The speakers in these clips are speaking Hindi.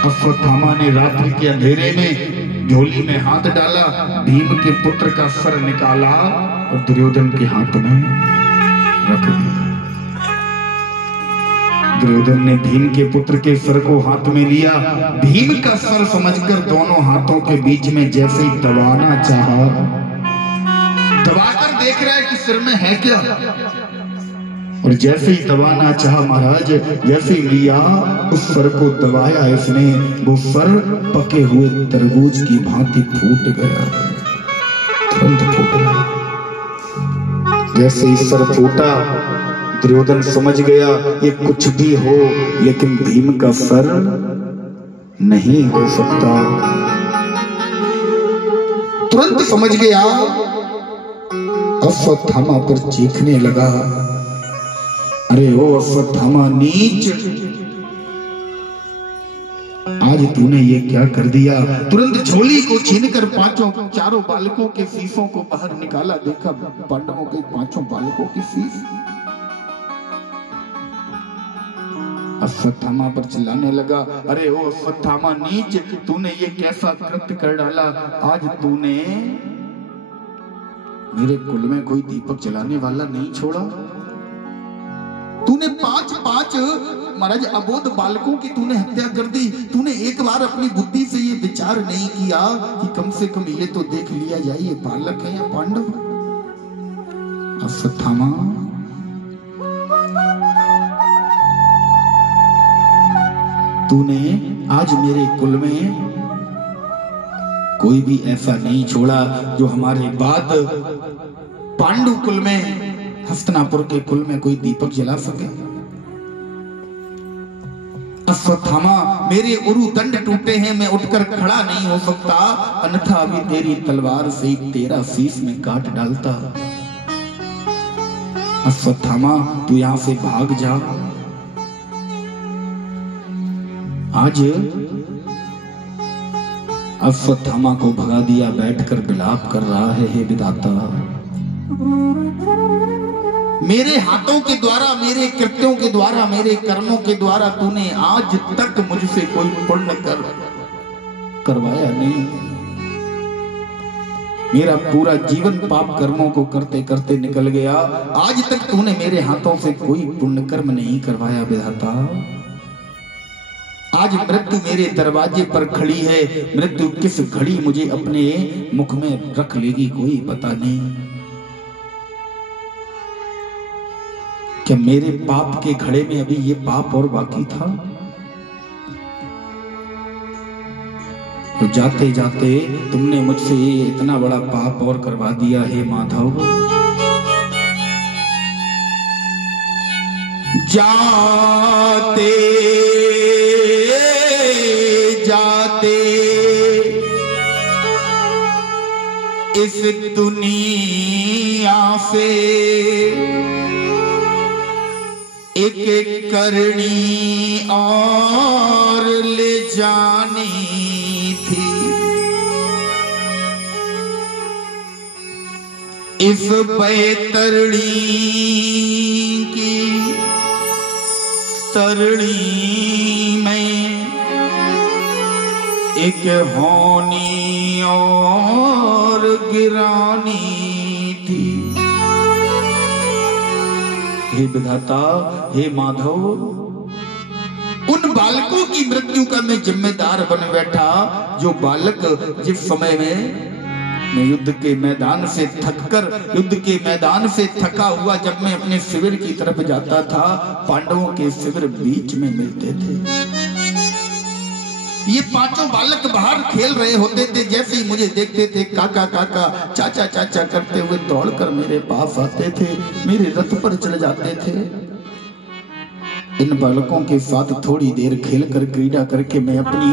अश्वत्थामा ने रात्रि के अंधेरे में झोली में हाथ डाला, भीम के पुत्र का सर निकाला और दुर्योधन के हाथ में रख दिया। दुर्योधन ने भीम के पुत्र के सर को हाथ में लिया, भीम का सर समझकर दोनों हाथों के बीच में जैसे ही दबाना चाहा, दबाकर देख रहा है कि सिर में है क्या, और जैसे ही दबाना चाहा महाराज, जैसे ही लिया उस सर को दबाया इसने, वो सर पके हुए तरबूज की भांति फूट गया, तुरंत फूट गया। जैसे ही सर फूटा, दुर्योधन समझ गया ये कुछ भी हो लेकिन भीम का सर नहीं हो सकता। तुरंत समझ गया, अश्वत्थामा पर चीखने लगा, अरे ओ अश्वत्थामा नीच, आज तूने ये क्या कर दिया। तुरंत झोली को छीनकर चारों बालकों के शीशों को बाहर निकाला, देखा पांडवों के 5 बालकों की शीश। अश्वत्थामा पर चिल्लाने लगा, अरे ओ अश्वत्थामा नीच, तूने ये कैसा कृत्य कर डाला। आज तूने मेरे कुल में कोई दीपक जलाने वाला नहीं छोड़ा। तूने 5 महाराज अबोध बालकों की तूने हत्या कर दी। तूने एक बार अपनी बुद्धि से ये विचार नहीं किया कि कम से कम ये तो देख लिया जाए ये बालक है या पांडव। अश्वत्थामा, तूने आज मेरे कुल में कोई भी ऐसा नहीं छोड़ा जो हमारे बाद पांडु कुल में, हस्तिनापुर के कुल में कोई दीपक जला सके। अश्वत्थामा, मेरे उरुदंड टूटे हैं, मैं उठकर खड़ा नहीं हो सकता, अन्यथा अभी तेरी तलवार से तेरा शीश में काट डालता। अश्वत्थामा, तू यहां से भाग जा। आज अश्वत्थामा को भगा दिया, बैठकर विलाप कर रहा है, हे विधाता, मेरे हाथों के द्वारा, मेरे कृत्यों के द्वारा, मेरे कर्मों के द्वारा तूने आज तक मुझसे कोई पुण्य करवाया नहीं। मेरा पूरा जीवन पाप कर्मों को करते करते निकल गया, आज तक तूने मेरे हाथों से कोई पुण्य कर्म नहीं करवाया विधाता। आज मृत्यु मेरे दरवाजे पर खड़ी है, मृत्यु किस घड़ी मुझे अपने मुख में रख लेगी कोई पता नहीं। क्या मेरे पाप के घड़े में अभी ये पाप और बाकी था? तो जाते जाते तुमने मुझसे ये इतना बड़ा पाप और करवा दिया, हे माधव। जाते जाते इस दुनिया से एक एक करनी और ले जानी थी। इस बैतरणी की तरणी में एक होनी और गिरानी थी। हे विधाता, हे माधव, उन बालकों की मृत्यु का मैं जिम्मेदार बन बैठा, जो बालक जिस समय में मैं युद्ध के मैदान से थककर, युद्ध के मैदान से थका हुआ जब मैं अपने शिविर की तरफ जाता था, पांडवों के शिविर बीच में मिलते थे। ये 5 बालक बाहर खेल रहे होते थे, जैसे ही मुझे देखते थे काका काका, चाचा चाचा करते हुए दौड़कर मेरे पास आते थे, मेरे रथ पर चढ़ जाते थे। इन बालकों के साथ थोड़ी देर खेलकर क्रीड़ा करके मैं अपनी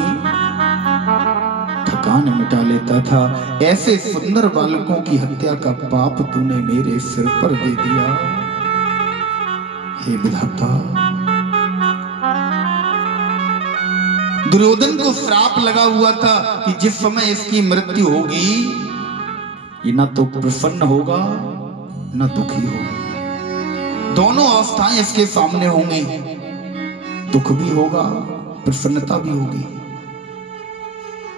थकान मिटा लेता था। ऐसे सुंदर बालकों की हत्या का पाप तूने मेरे सिर पर दे दिया, हे विधाता। दुर्योधन को श्राप लगा हुआ था कि जिस समय इसकी मृत्यु होगी, ये ना तो प्रसन्न होगा ना दुखी होगा। दोनों अवस्थाएं इसके सामने होंगी, दुख भी होगा, प्रसन्नता भी होगी।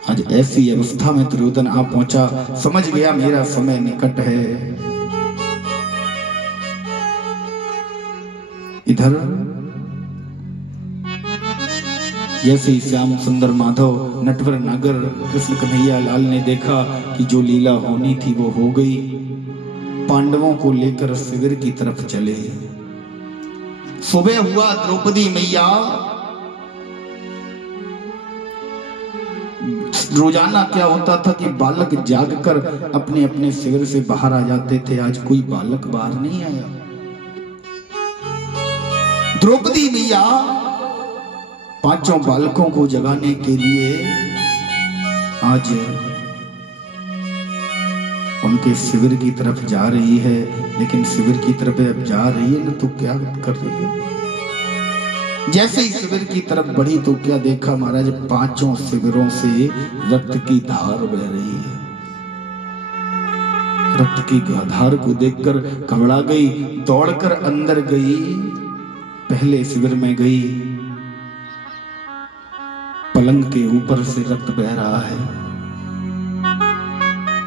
आज ऐसी अवस्था में दुर्योधन आ पहुंचा, समझ गया मेरा समय निकट है। इधर जैसे ही श्याम सुंदर माधव नटवर नागर कृष्ण कन्हैया लाल ने देखा कि जो लीला होनी थी वो हो गई, पांडवों को लेकर शिविर की तरफ चले। सुबह हुआ, द्रौपदी मैया रोजाना क्या होता था कि बालक जागकर अपने अपने शिविर से बाहर आ जाते थे, आज कोई बालक बाहर नहीं आया। द्रौपदी मैया पांचों बालकों को जगाने के लिए आज उनके शिविर की तरफ जा रही है, लेकिन शिविर की तरफ अब जा रही है ना तो क्या कर रही है? जैसे ही शिविर की तरफ बढ़ी तो क्या देखा महाराज, पांचों शिविरों से रक्त की धार बह रही है। रक्त की धार को देखकर घबरा गई, दौड़कर अंदर गई, पहले शिविर में गई, पलंग के ऊपर से रक्त बह रहा है।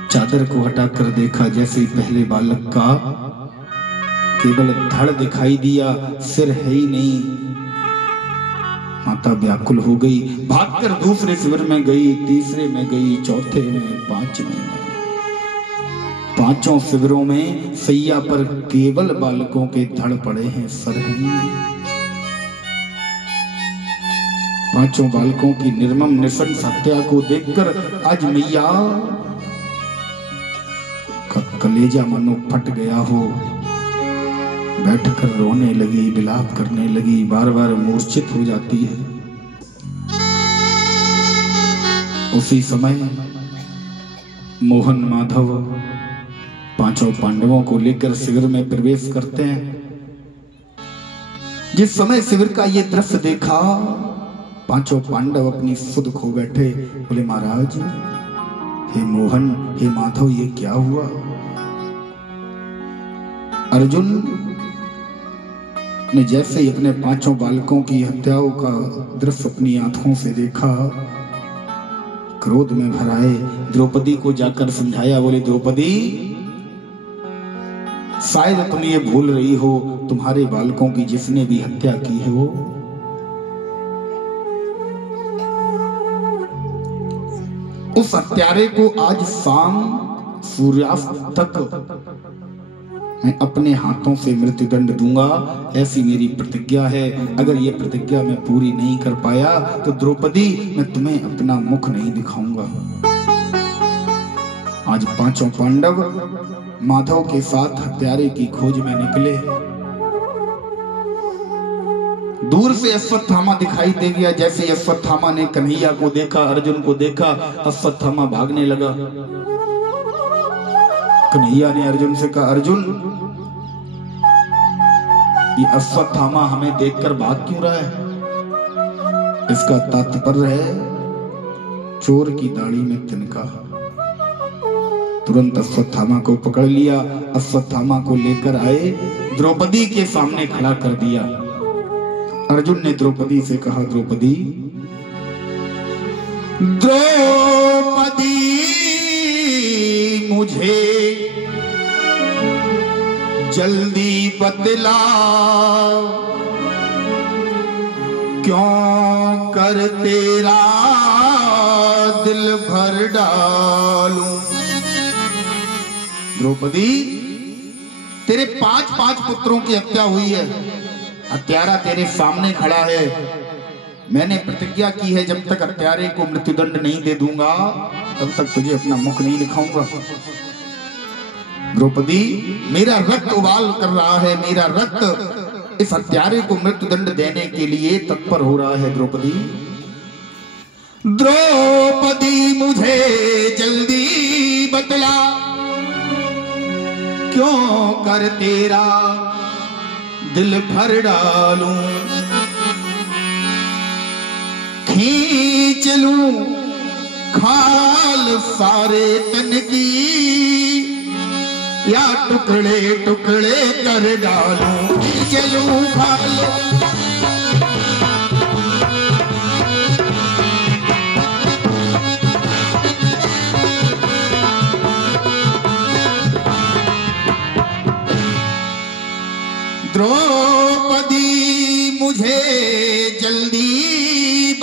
चादर को हटाकर देखा, जैसे पहले बालक का केवल धड़ दिखाई दिया, सिर है ही नहीं। माता व्याकुल हो गई, भागकर दूसरे शिविर में गई, तीसरे में गई, चौथे में, पांचवें में। पांचों शिविरों में सैया पर केवल बालकों के धड़ पड़े हैं, सर है नहीं। पांचों बालकों की निर्मम नृशंस हत्या को देखकर आज मैया का कलेजा मानो फट गया हो, बैठकर रोने लगी, विलाप करने लगी, बार बार मूर्छित हो जाती है। उसी समय मोहन माधव पांचों पांडवों को लेकर शिविर में प्रवेश करते हैं। जिस समय शिविर का ये दृश्य देखा, पांचों पांडव अपनी सुध खो बैठे। बोले महाराज, हे मोहन, हे माधव, ये क्या हुआ? अर्जुन ने जैसे ही अपने पांचों बालकों की हत्याओं का दृश्य अपनी आंखों से देखा, क्रोध में भर आए, द्रौपदी को जाकर समझाया। बोले द्रौपदी, शायद तुम ये भूल रही हो, तुम्हारे बालकों की जिसने भी हत्या की है वो उस हत्यारे को आज शाम सूर्यास्त तक मैं अपने हाथों से मृत्युदंड दूंगा, ऐसी मेरी प्रतिज्ञा है। अगर ये प्रतिज्ञा मैं पूरी नहीं कर पाया तो द्रौपदी, मैं तुम्हें अपना मुख नहीं दिखाऊंगा। आज पांचों पांडव माधव के साथ हत्यारे की खोज में निकले। दूर से अश्वत्थामा दिखाई दे गया। जैसे अश्वत्थामा ने कन्हैया को देखा, अर्जुन को देखा, अश्वत्थामा भागने लगा। कन्हैया ने अर्जुन से कहा, अर्जुन, ये अश्वत्थामा हमें देखकर भाग क्यों रहा है? इसका तात्पर्य है चोर की दाढ़ी में तिनका। तुरंत अश्वत्थामा को पकड़ लिया, अश्वत्थामा को लेकर आए, द्रौपदी के सामने खड़ा कर दिया। अर्जुन ने द्रौपदी से कहा, द्रौपदी, द्रौपदी मुझे जल्दी बतला, क्यों कर तेरा दिल भर डालूं। द्रौपदी, तेरे 5 पुत्रों की हत्या हुई है, हत्यारा तेरे सामने खड़ा है। मैंने प्रतिज्ञा की है, जब तक हत्यारे को मृत्युदंड नहीं दे दूंगा तब तक तुझे अपना मुख नहीं दिखाऊंगा। द्रौपदी, मेरा रक्त उबाल कर रहा है, मेरा रक्त इस हत्यारे को मृत्युदंड देने के लिए तत्पर हो रहा है। द्रौपदी, द्रौपदी मुझे जल्दी बतला, क्यों कर तेरा दिल भर डालूं। खींच लूं खाल सारे तन की, या टुकड़े टुकड़े कर डालूं। खींच लूं खाल,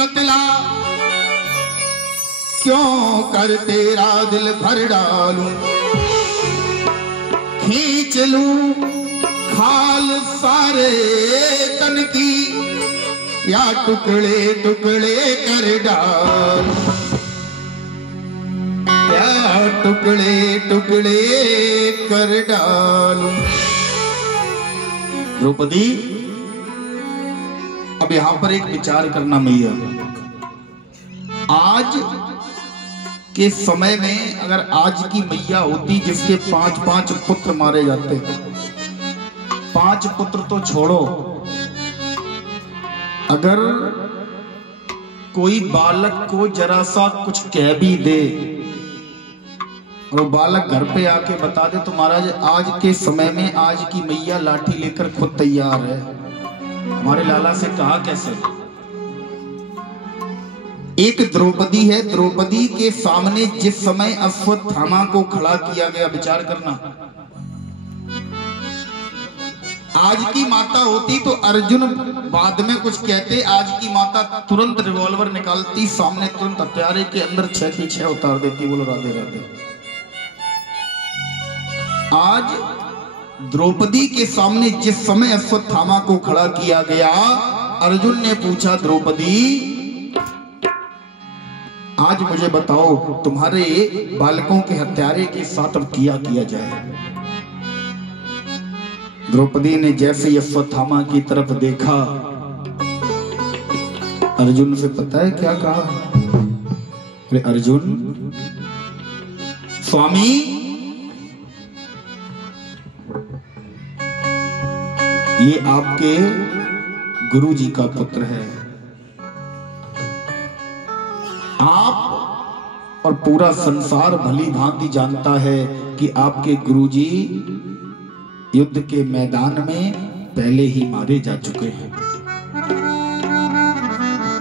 बतला, क्यों कर तेरा दिल भर डालूं, खींच लूं खाल सारे तन की, या टुकड़े टुकड़े कर डालूं, या टुकड़े टुकड़े कर डालूं। द्रौपदी, अब यहां पर एक विचार करना मैया, आज के समय में अगर आज की मैया होती जिसके 5-5 पुत्र मारे जाते, 5 पुत्र तो छोड़ो, अगर कोई बालक को जरा सा कुछ कह भी दे और बालक घर पे आके बता दे तो महाराज आज के समय में आज की मैया लाठी लेकर खुद तैयार है। हमारे लाला से कहा कैसे, एक द्रौपदी है, द्रौपदी के सामने जिस समय अश्वत्थामा को खड़ा किया गया, विचार करना, आज की माता होती तो अर्जुन बाद में कुछ कहते, आज की माता तुरंत रिवॉल्वर निकालती, सामने तुरंत हत्यारे के अंदर 6 की 6 उतार देती, बोलो राधे राधे। आज द्रौपदी के सामने जिस समय अश्वत्थामा को खड़ा किया गया, अर्जुन ने पूछा, द्रौपदी आज मुझे बताओ तुम्हारे बालकों के हत्यारे के साथ अब किया जाए। द्रौपदी ने जैसे अश्वत्थामा की तरफ देखा, अर्जुन से पता है क्या कहा, अरे अर्जुन स्वामी, ये आपके गुरुजी का पुत्र है, आप और पूरा संसार भली भांति जानता है कि आपके गुरुजी युद्ध के मैदान में पहले ही मारे जा चुके हैं,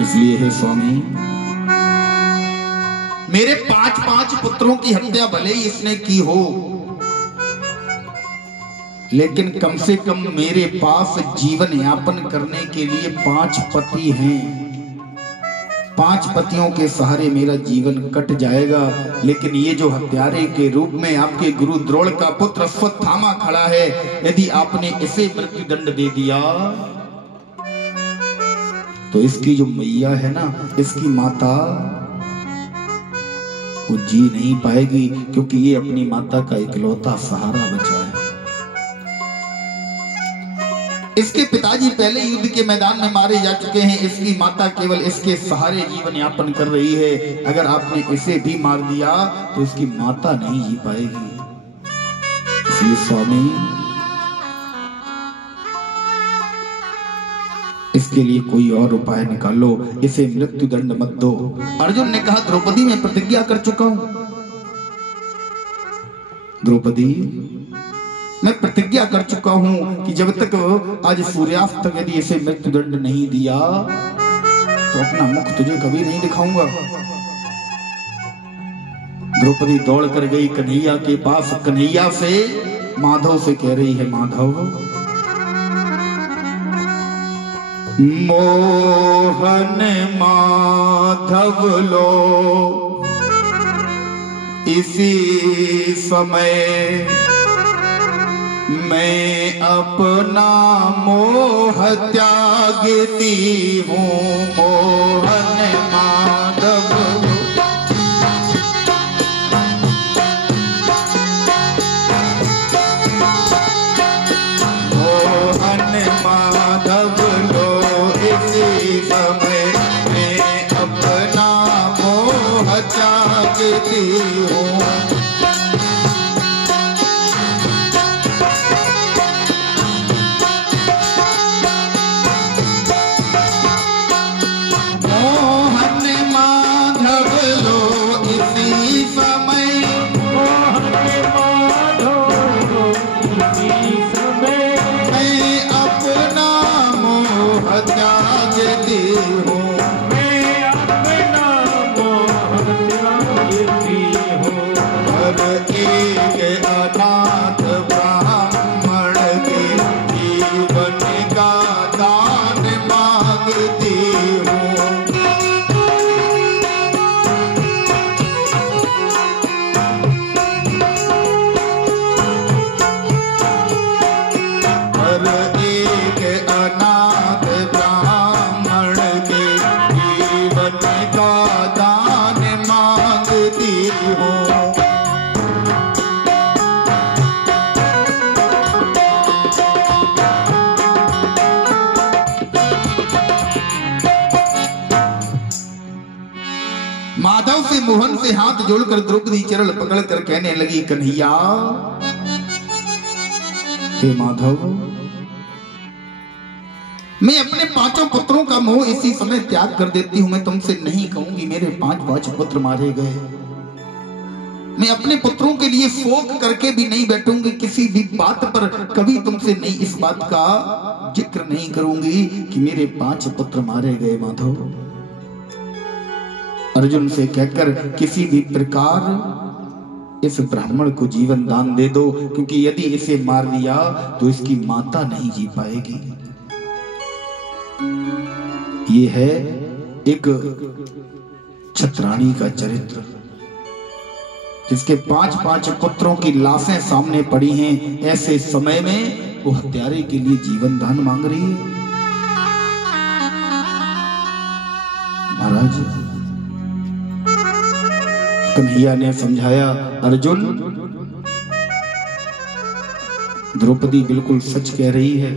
इसलिए है स्वामी, मेरे 5-5 पुत्रों की हत्या भले ही इसने की हो, लेकिन कम से कम मेरे पास जीवन यापन करने के लिए 5 पति हैं, 5 पतियों के सहारे मेरा जीवन कट जाएगा, लेकिन ये जो हत्यारे के रूप में आपके गुरु द्रोण का पुत्र अश्वत्थामा खड़ा है, यदि आपने इसे मृत्यु दंड दे दिया तो इसकी जो मैया है ना, इसकी माता, वो जी नहीं पाएगी, क्योंकि ये अपनी माता का इकलौता सहारा बचा है। इसके पिताजी पहले युद्ध के मैदान में मारे जा चुके हैं, इसकी माता केवल इसके सहारे जीवन यापन कर रही है, अगर आपने इसे भी मार दिया तो इसकी माता नहीं जी पाएगी। इसलिए स्वामी, इसके लिए कोई और उपाय निकालो, इसे मृत्यु दंड मत दो। अर्जुन ने कहा, द्रौपदी मैं प्रतिज्ञा कर चुका हूं, द्रौपदी मैं प्रतिज्ञा कर चुका हूं कि जब तक आज सूर्यास्त तक यदि इसे मृत्यु दंड नहीं दिया तो अपना मुख तुझे कभी नहीं दिखाऊंगा। द्रौपदी दौड़ कर गई कन्हैया के पास, कन्हैया से माधव से कह रही है, माधव मोहन माधव लो इसी समय मैं अपना मोह त्यागती हूँ, मोहन माधव मोहन माधव लो इसी समय मैं अपना मोह त्यागती हूँ। मैं अपना मोह त्यागती हूँ। माधव से मोहन से हाथ जोड़कर द्रौपदी चरण पकड़कर कहने लगी, कन्हैया हे माधव, मैं अपने पांचों पुत्रों का मोह इसी समय त्याग कर देती हूं। मैं तुमसे नहीं कहूंगी मेरे 5 पुत्र मारे गए। मैं अपने पुत्रों के लिए शोक करके भी नहीं बैठूंगी। किसी भी बात पर कभी तुमसे नहीं इस बात का जिक्र नहीं करूंगी कि मेरे 5 पुत्र मारे गए। माधव, अर्जुन से कहकर किसी भी प्रकार इस ब्राह्मण को जीवन दान दे दो, क्योंकि यदि इसे मार दिया तो इसकी माता नहीं जी पाएगी। ये है एक छत्राणी का चरित्र, जिसके 5 पुत्रों की लाशें सामने पड़ी हैं। ऐसे समय में वो हत्यारे के लिए जीवन दान मांग रही है। महाराज, कन्हैया ने समझाया, अर्जुन, द्रौपदी बिल्कुल सच कह रही है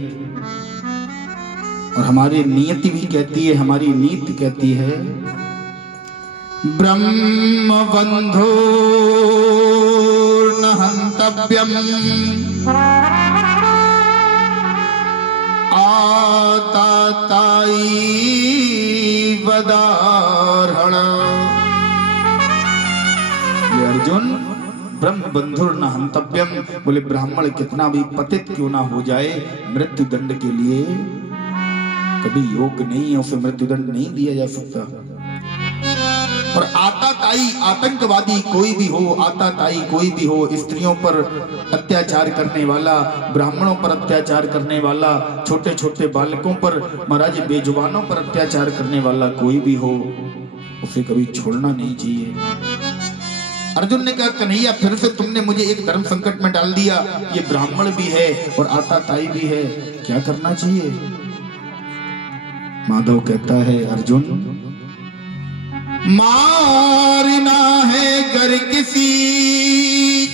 और हमारी नियति भी कहती है, हमारी नीति कहती है, ब्रह्म बंधो न हंतव्यम आताताई वदारहण। ये अर्जुन, ब्रह्म बंधुर न हंतव्यम, बोले ब्राह्मण कितना भी पतित क्यों ना हो जाए, मृत्यु दंड के लिए कभी योग्य नहीं है, उसे मृत्यु दंड नहीं दिया जा सकता। और आताताई, आतंकवादी कोई भी हो, आताताई कोई भी हो, स्त्रियों पर अत्याचार करने वाला, ब्राह्मणों पर अत्याचार करने वाला, छोटे छोटे बालकों पर, महाराज बेजुबानों पर अत्याचार करने वाला कोई भी हो, उसे कभी छोड़ना नहीं चाहिए। अर्जुन ने कहा, कन्हैया फिर से तुमने मुझे एक धर्म संकट में डाल दिया। ये ब्राह्मण भी है और आताताई भी है, क्या करना चाहिए? माधव कहता है, अर्जुन, मारना है गर किसी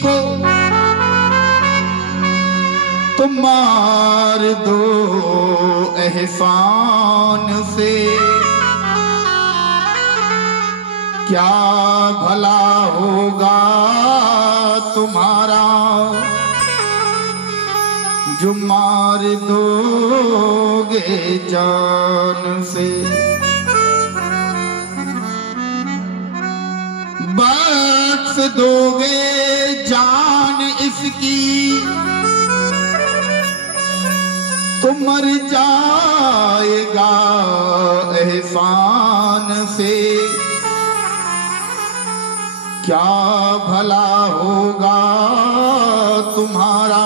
को तो मार दो एहसान से, क्या भला होगा तुम्हारा जो मार दोगे जान से। बख्श दोगे जान इसकी तो मर जाएगा एहसान से, क्या भला होगा तुम्हारा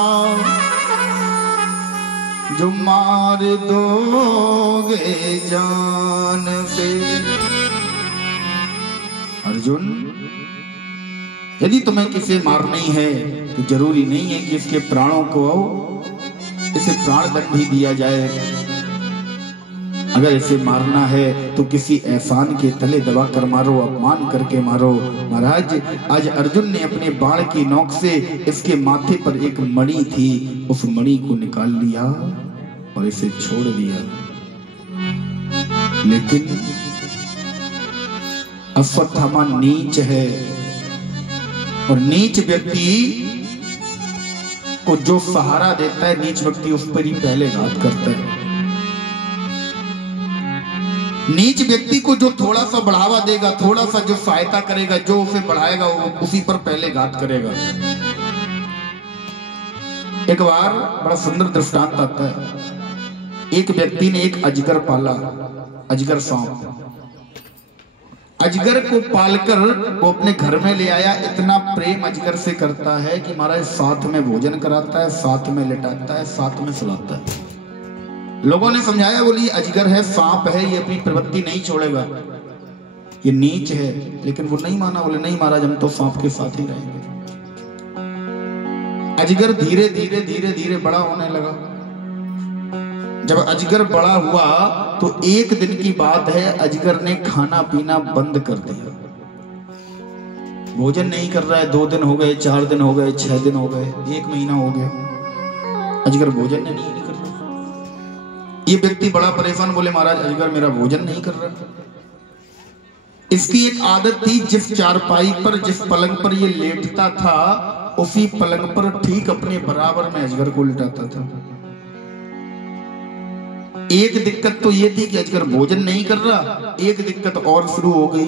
जो मार दोगे जान से। अर्जुन, यदि तुम्हें किसे मारनी है तो जरूरी नहीं है कि इसके प्राणों को इसे प्राण दंड ही दिया जाए। अगर इसे मारना है तो किसी एहसान के तले दबा कर मारो, अपमान करके मारो। महाराज, आज अर्जुन ने अपने बाण की नोक से इसके माथे पर एक मणि थी, उस मणि को निकाल लिया और इसे छोड़ दिया। लेकिन अश्वत्थामा नीच है और नीच व्यक्ति को जो सहारा देता है, नीच व्यक्ति उस पर ही पहले घात करता है। नीच व्यक्ति को जो थोड़ा सा बढ़ावा देगा, थोड़ा सा जो सहायता करेगा, जो उसे बढ़ाएगा, वो उसी पर पहले घात करेगा। एक बार बड़ा सुंदर दृष्टांत आता है। एक व्यक्ति ने एक अजगर पाला, अजगर सांप। अजगर को पालकर वो अपने घर में ले आया। इतना प्रेम अजगर से करता है कि महाराज साथ में भोजन कराता है, साथ में लेटाता है, साथ में सुलाता है। लोगों ने समझाया, बोली अजगर है, सांप है, ये अपनी प्रवृत्ति नहीं छोड़ेगा, ये नीच है। लेकिन वो नहीं माना, बोले नहीं महाराज, हम तो सांप के साथ ही रहेंगे। अजगर धीरे धीरे धीरे धीरे बड़ा होने लगा। जब अजगर बड़ा हुआ तो एक दिन की बात है, अजगर ने खाना पीना बंद कर दिया। भोजन नहीं कर रहा है। 2 दिन हो गए, 4 दिन हो गए, 6 दिन हो गए, 1 महीना हो गया, अजगर भोजन नहीं कर रहा। ये व्यक्ति बड़ा परेशान, बोले महाराज अजगर मेरा भोजन नहीं कर रहा। इसकी एक आदत थी, जिस चारपाई पर, जिस पलंग पर ये लेटता था, उसी पलंग पर ठीक अपने बराबर में अजगर को लिटाता था। एक दिक्कत तो ये थी कि अजगर भोजन नहीं कर रहा, एक दिक्कत और शुरू हो गई।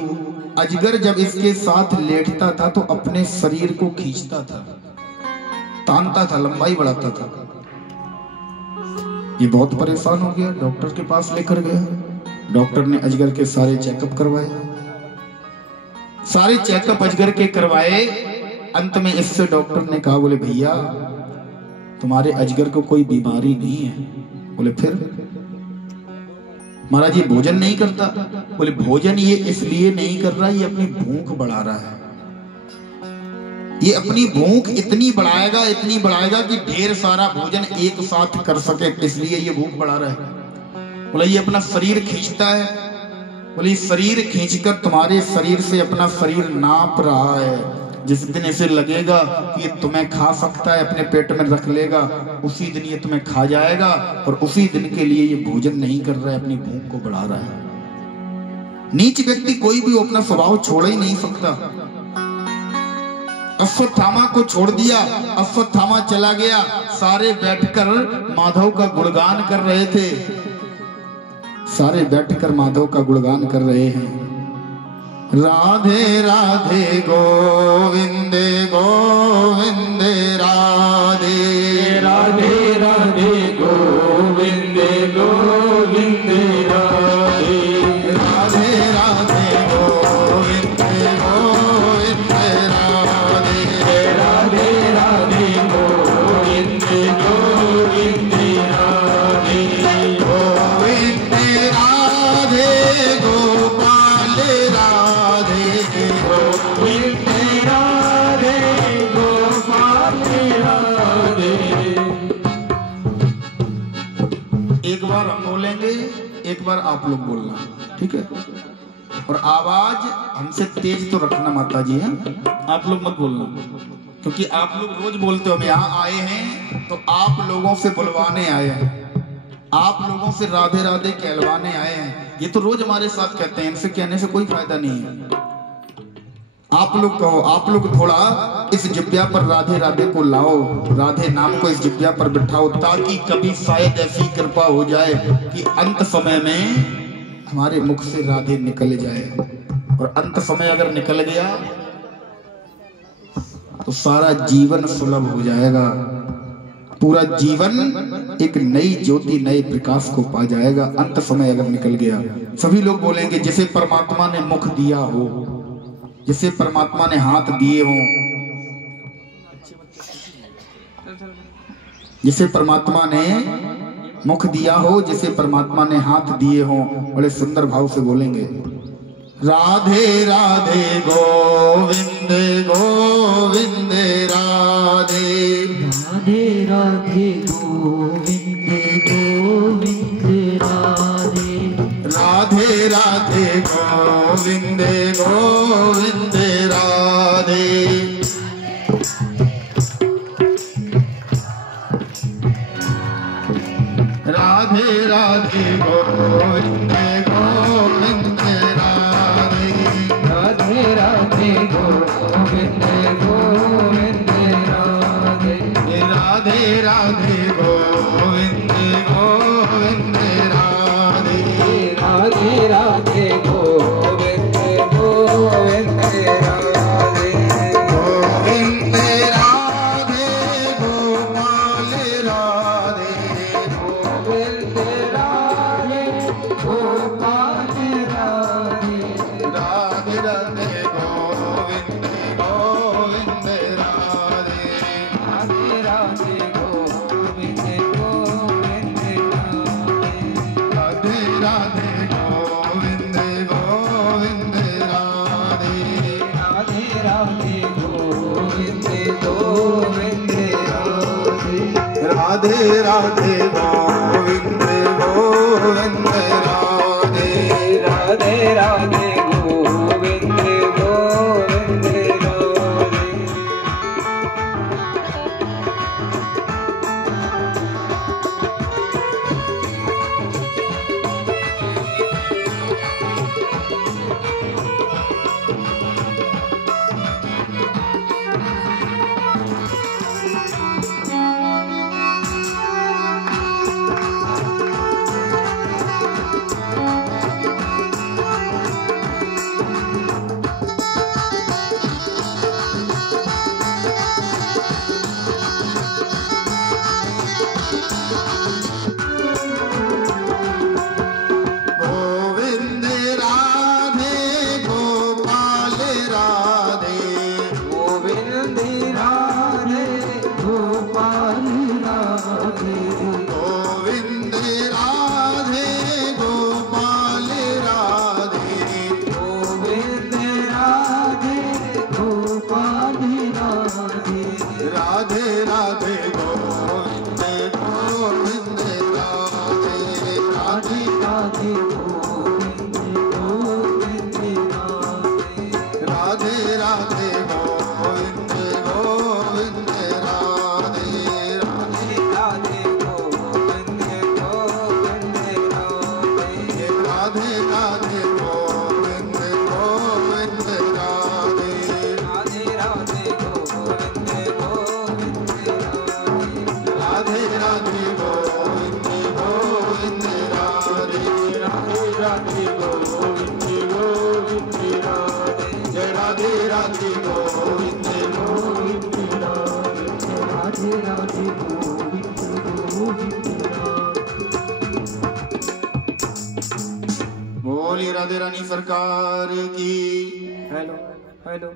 अजगर जब इसके साथ लेटता था तो अपने शरीर को खींचता था, तानता था, लंबाई बढ़ाता था। ये बहुत परेशान हो गया, डॉक्टर के पास लेकर गया। डॉक्टर ने अजगर के सारे चेकअप करवाए, सारे चेकअप अजगर के करवाए। अंत में इससे डॉक्टर ने कहा, बोले भैया तुम्हारे अजगर को कोई बीमारी नहीं है। बोले फिर? महाराज ये भोजन नहीं करता। बोले भोजन ये इसलिए नहीं कर रहा, ये अपनी भूख बढ़ा रहा है। ये अपनी भूख इतनी बढ़ाएगा कि ढेर सारा भोजन एक साथ कर सके, इसलिए ये भूख बढ़ा रहा है। बोले ये अपना शरीर खींचता है। बोले शरीर खींचकर तुम्हारे शरीर से अपना शरीर नाप रहा है। जिस दिन इसे लगेगा कि ये तुम्हें खा सकता है, अपने पेट में रख लेगा, उसी दिन ये तुम्हें खा जाएगा। और उसी दिन के लिए ये भोजन नहीं कर रहा है, अपनी भूख को बढ़ा रहा है। नीच व्यक्ति कोई भी अपना स्वभाव छोड़ ही नहीं सकता। अश्वत्थामा को छोड़ दिया, अश्वत्थामा चला गया। सारे बैठकर माधव का गुणगान कर रहे थे, सारे बैठकर माधव का गुणगान कर रहे हैं। राधे राधे गोविंदे गोविंदे राधे, राधे राधे गोविंदे गोविंदे राधे, राधे राधे गोविंदे गोविंदे राधे, राधे राधे गोविंदे गोविंदे राधे, गोविंदे राधे गोपाल राधे, गोविंदे राधे गोपाल राधे। एक बार हम बोलेंगे, एक बार आप लोग बोलना, ठीक है? और आवाज हमसे तेज तो रखना माता जी, है? आप लोग मत बोलना, क्योंकि आप लोग रोज बोलते हो। हम यहाँ आए हैं तो आप लोगों से बुलवाने आए हैं, आप लोगों से राधे राधे कहलवाने आए हैं। ये तो रोज हमारे साथ कहते हैं, इनसे कहने से कोई फायदा नहीं है। आप लोग कहो, आप लोग थोड़ा इस जिब्या पर राधे राधे को लाओ, राधे नाम को इस जिब्या पर बिठाओ, ताकि कभी शायद ऐसी कृपा हो जाए कि अंत समय में हमारे मुख से राधे निकल जाए। और अंत समय अगर निकल गया तो सारा जीवन सुलभ हो जाएगा, पूरा जीवन एक नई ज्योति, नए प्रकाश को पा जाएगा। अंत समय अगर निकल गया, सभी लोग बोलेंगे जिसे परमात्मा ने मुख दिया हो, जिसे परमात्मा ने हाथ दिए हो, जिसे परमात्मा ने मुख दिया हो, जिसे परमात्मा ने हाथ दिए हो, बड़े सुंदर भाव से बोलेंगे। राधे राधे गोविंद गोविंद राधे, राधे राधे गोविंद गोविंद राधे, राधे राधे गोविंद गोविंद राधे, राधे राधे गोविंद गोविंद राधे, राधे राधे गोविंद गोविंद राधे, राधे राधे गोविंद गोविंद राधे, राधे राधे गोविंद गोविंद राधे, गोविंद राधे गोपाल राधे, गोविंद राधे गोपाल राधे, राधे राधे गोविंद गोविंद राधे, राधे राधे गोविंद गोविंद राधे, राधे राधे गोविंद गोविंद राधे, राधे राधे गोविंद गोविंद राधे, राधे राधे गोविंद गोविंद राधे, राधे राधे गोविंद गोविंद राधे। राधे गोविंद गोविंद राधे जय राधे राधे गोविंद गोविंद राधे राधे राधे गोविंद गोविंद राधे। बोली राधे रानी सरकार की। हेलो हेलो,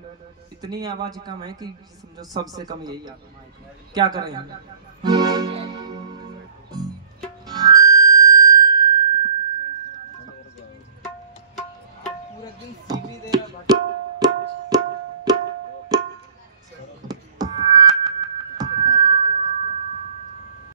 इतनी आवाज कम है कि समझो सबसे कम यही आवाज है। क्या करें हम?